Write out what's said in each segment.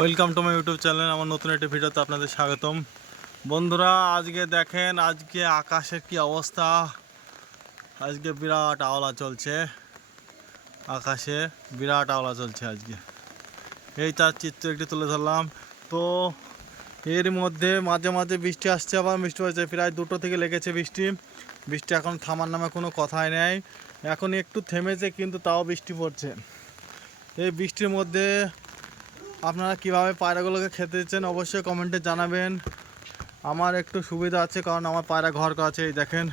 Welcome to my YouTube channel আমার নতুন একটি ভিডিওতে আপনাদের স্বাগতম। বন্ধুরা, আজকে দেখেন, আজকে আকাশের কি অবস্থা? আজকে বিরাট আওলা চলছে। আকাশে বিরাট আওলা চলছে আজকে। এই তার চিত্র একটি তুলে ধরলাম। তো এর মধ্যে মাঝে মাঝে বৃষ্টি আসছে, আবার বৃষ্টি হয়েছে। প্রায় দুটো থেকে লেগেছে বৃষ্টি। বৃষ্টি এখন থামার নামে কোনো কথাই নেই। এখন একটু থেমেছে, কিন্তু তাও বৃষ্টি পড়ছে। এই বৃষ্টির মধ্যে আপনারা কীভাবে পায়রাগুলোকে খেতে দিচ্ছেন অবশ্যই কমেন্টে জানাবেন। আমার একটু সুবিধা আছে, কারণ আমার পায়রা ঘর আছে, এই দেখেন।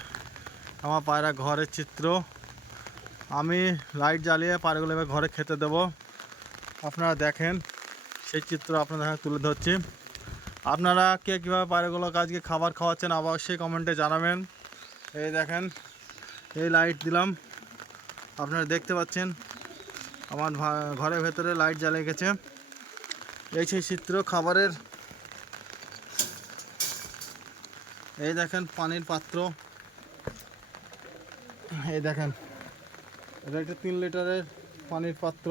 আমার পায়রা ঘরের চিত্র। আমি লাইট জ্বালিয়ে পায়রাগুলো এবার ঘরে খেতে দেবো। আপনারা দেখেন, সেই চিত্র আপনাদের তুলে ধরছি। আপনারা কে কীভাবে পায়রাগুলোকে আজকে খাবার খাওয়াচ্ছেন অবশ্যই কমেন্টে জানাবেন। এই দেখেন, এই লাইট দিলাম। আপনারা দেখতে পাচ্ছেন, আমার ঘরের ভেতরে লাইট জ্বালিয়ে গেছে। এই সেই চিত্র খাবারের। এই দেখেন পানির পাত্র। এই দেখেন, এটা একটা তিন লিটারের পানির পাত্র।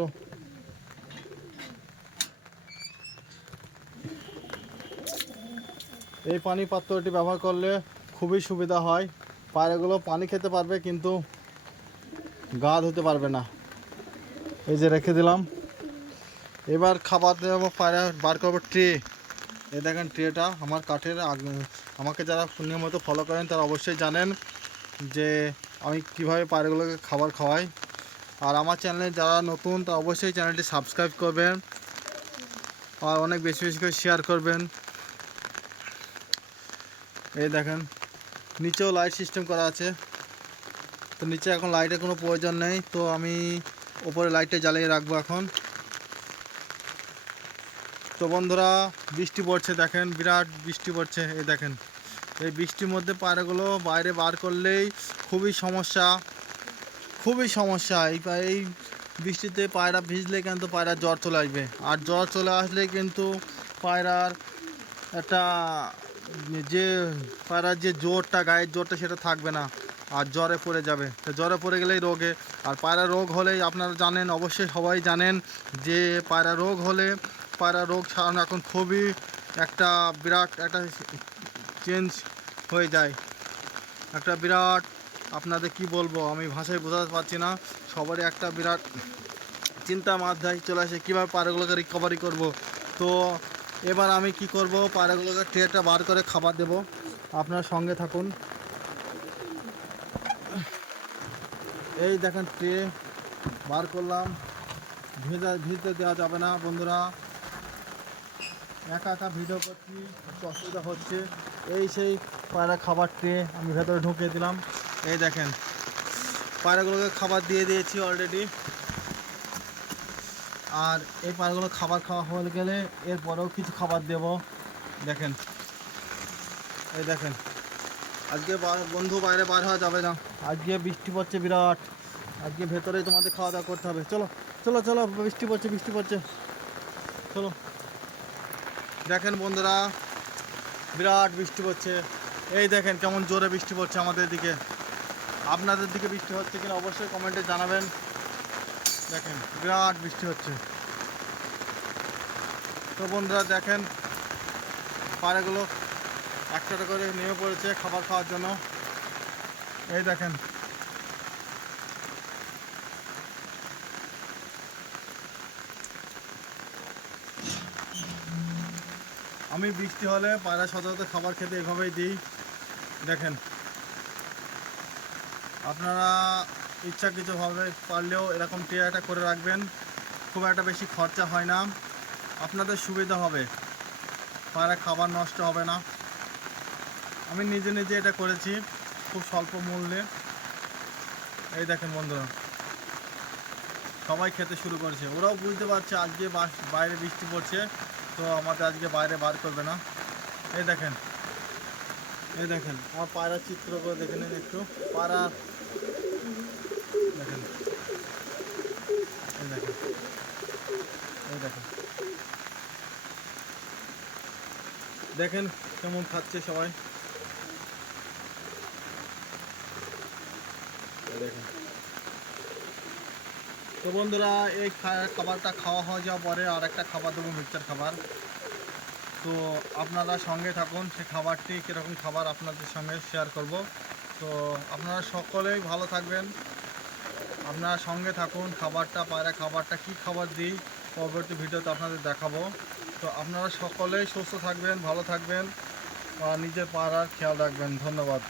এই পানি পাত্রটি ব্যবহার করলে খুবই সুবিধা হয়। পায়রাগুলো পানি খেতে পারবে, কিন্তু গা ধুতে পারবে না। এই যে রেখে দিলাম। এবার খাবার দেবো পায়রা বার করব ট্রে। এ দেখেন ট্রেটা আমার কাঠের আমাকে যারা নিয়মিত ফলো করেন তারা অবশ্যই জানেন যে আমি কীভাবে পায়রাগুলোকে খাবার খাওয়াই। আর আমার চ্যানেলে যারা নতুন তা অবশ্যই চ্যানেলটি সাবস্ক্রাইব করবেন। আর অনেক বেশি বেশি করে শেয়ার করবেন। এই দেখেন, নিচেও লাইট সিস্টেম করা আছে। তো নিচে এখন লাইটের কোনো প্রয়োজন নেই। তো আমি উপরে লাইটটা জ্বালিয়ে রাখব এখন। তো বন্ধুরা, বৃষ্টি পড়ছে, দেখেন, বিরাট বৃষ্টি পড়ছে, এই দেখেন। এই বৃষ্টির মধ্যে পায়রাগুলো বাইরে বার করলেই খুবই সমস্যা খুবই সমস্যা। এই এই বৃষ্টিতে পায়রা ভিজলে কিন্তু পায়রার জ্বর চলে আসবে। আর জ্বর চলে আসলে কিন্তু পায়রার একটা যে, পায়রার যে জোরটা, গায়ের জোরটা সেটা থাকবে না, আর জ্বরে পড়ে যাবে। তো জ্বরে পড়ে গেলেই রোগে। আর পায়রা রোগ হলেই আপনারা জানেন, অবশ্যই সবাই জানেন যে পায়রা রোগ হলে পায়রা রোগ ছাড়ানো এখন খুবই একটা বিরাট একটা চেঞ্জ হয়ে যায়। একটা বিরাট, আপনাদের কি বলব, আমি ভাষায় বোঝাতে পারছি না। সবারই একটা বিরাট চিন্তা মাথায় চলে আসে, কীভাবে পায়রাগুলোকে রিকভারি করব? তো এবার আমি কি করব? পায়রাগুলোকে ট্রেটা বার করে খাবার দেব। আপনার সঙ্গে থাকুন। এই দেখেন ট্রে বার করলাম। ভেজা, ভিজতে দেওয়া যাবে না, বন্ধুরা। একা একা ভিডিও করছি, একটু অসুবিধা হচ্ছে। এই সেই পায়রা খাবার ট্রে আমি ভেতরে ঢুকিয়ে দিলাম। এই দেখেন, পায়রাগুলোকে খাবার দিয়ে দিয়েছি অলরেডি আর এই পায়রাগুলো খাবার খাওয়া হয়ে গেলে এরপরেও কিছু খাবার দেব। দেখেন, এই দেখেন, আজকে বন্ধু বাইরে বার হওয়া যাবে না। আজকে বৃষ্টি পড়ছে বিরাট। আজকে ভেতরে তোমাদের খাওয়া দাওয়া করতে হবে। চলো চলো চলো, বৃষ্টি পড়ছে বৃষ্টি পড়ছে। দেখেন বন্ধুরা, বিরাট বৃষ্টি পড়ছে। এই দেখেন কেমন জোরে বৃষ্টি পড়ছে আমাদের দিকে। আপনাদের দিকে বৃষ্টি হচ্ছে কিনা অবশ্যই কমেন্টে জানাবেন। দেখেন, বিরাট বৃষ্টি হচ্ছে। তো বন্ধুরা, দেখেন, পাড়াগুলো একটা করে নেমে পড়েছে খাবার খাওয়ার জন্য। এই দেখেন আমি বৃষ্টি হলে পায়রা সচরাচর খাবার খেতে এভাবেই দিই। দেখেন। আপনারা ইচ্ছা কিছু হবে পারলেও এরকম একটা করে রাখবেন। খুব একটা বেশি খরচা হয় না। আপনাদের সুবিধা হবে। পায়রা খাবার নষ্ট হবে না। আমি নিজে নিজে এটা করেছি, খুব স্বল্প মূল্যে। এই দেখেন বন্ধুরা। সবাই খেতে শুরু করেছে। ওরাও বুঝতে পারছে আজকে বাইরে বৃষ্টি পড়ছে। তো আমাদের আজকে বাইরে বার করবে না। এই দেখেন। এই দেখেন, আমার পায়রার চিত্র করে দেখে নিন একটু। পায়রা দেখেন। এই দেখেন। এই দেখেন। দেখেন কেমন খাচ্ছে সবাই। তো বন্ধুরা, এই খাবারটা খাওয়া হয়ে যাওয়ার পরে আর একটা খাবার দেবো মিক্সার খাবার। তো আপনারা সঙ্গে থাকুন সেই খাবারটি কীরকম খাবার আপনাদের সঙ্গে শেয়ার করব। তো আপনারা সকলেই ভালো থাকবেন। আপনারা সঙ্গে থাকুন, খাবারটা, পায়রা খাবারটা, কি খাবার দিই, পরবর্তী ভিডিওতে আপনাদের দেখাবো। তো আপনারা সকলেই সুস্থ থাকবেন, ভালো থাকবেন, আর নিজের পাড়ার খেয়াল রাখবেন। ধন্যবাদ।